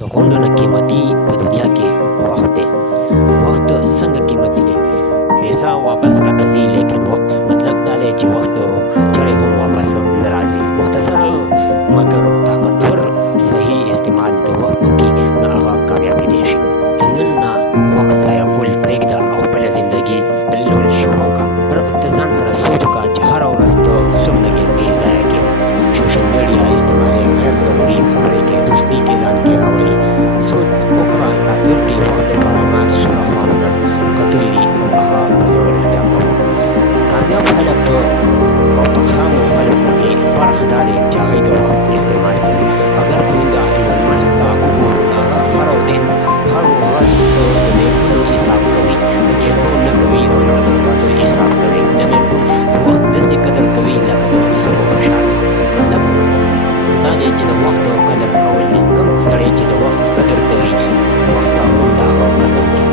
د غونډو نه قیمتي په دنیا کې وخت دی. وخت څنګه قیمتي دی؟ پیسه واپس راځي لیکن وخت مطلب دا دی چې وخت چړې هم واپس نه راځي. مختصر مګر طاقتور صحیح استعمال د وخت وکړي نو هغه کامیابي دی شي. د نن نه وخت ضایع کول پرېږده او خپله زندګي بلول شروع کړه. پر ته ځان سره سوچ وکړه چې هره ورځ ته څومره ګنټې ضایع کوې. سوشل میډیا استعمالي غیر ضروري خبرې کې دوستي کې ځان کې راولي. سوچ وکړه راتلونکي وخت لپاره ما څومره خواړه کتلي دي او هغه به زه ورښتیا کوم. کامیاب خلک او په هغو خلکو کې فرق دا دی چې هغوی د وخت استعمال کوي. اگر کوم د ایلون مسک ته وګورو هغه هر ورځ د میلیونونو حساب کوي، د کیمپو نه کوي او د ورځو حساب کوي. د میلیون د وخت داسې قدر کوي لکه د سرو په شان. مطلب دا دی چې د وخت قدر کول دي. کوم سړی چې د وخت قدر کوي وخت به هم د هغه قدر کوي.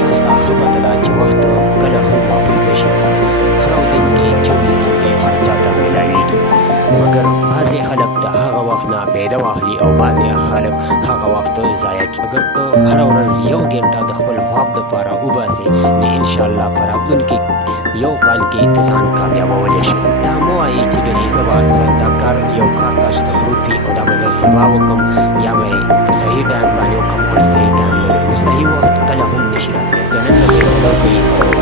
تاسو ته ښه پته ده چې وخت کله هم واپس نشي راغلی. هره ورځ کې 24 ګنټې هر چا ته میلاویږي، مګر بعضې خلک د هغه وخت نه فایده واخلي او بعضې خلک هغه وخت ضایع کړي. اگر ته هره ورځ یو ګنټه د خپل خواب دپاره وباسې نو انشاءالله په راتلونکي یو کال کې ته ځان کامیابولی شي. دا مه وایې چې ګنې زه به دا کار یو کار تاسو ته پروت وي او دا به زه سبا وکړم یا به یې په صحیح ټایم باندې وکړم او صحیح ټایم لري. نو صحیح وخت کله هم نشي راتلی. د نن نه فیصله وکړئ او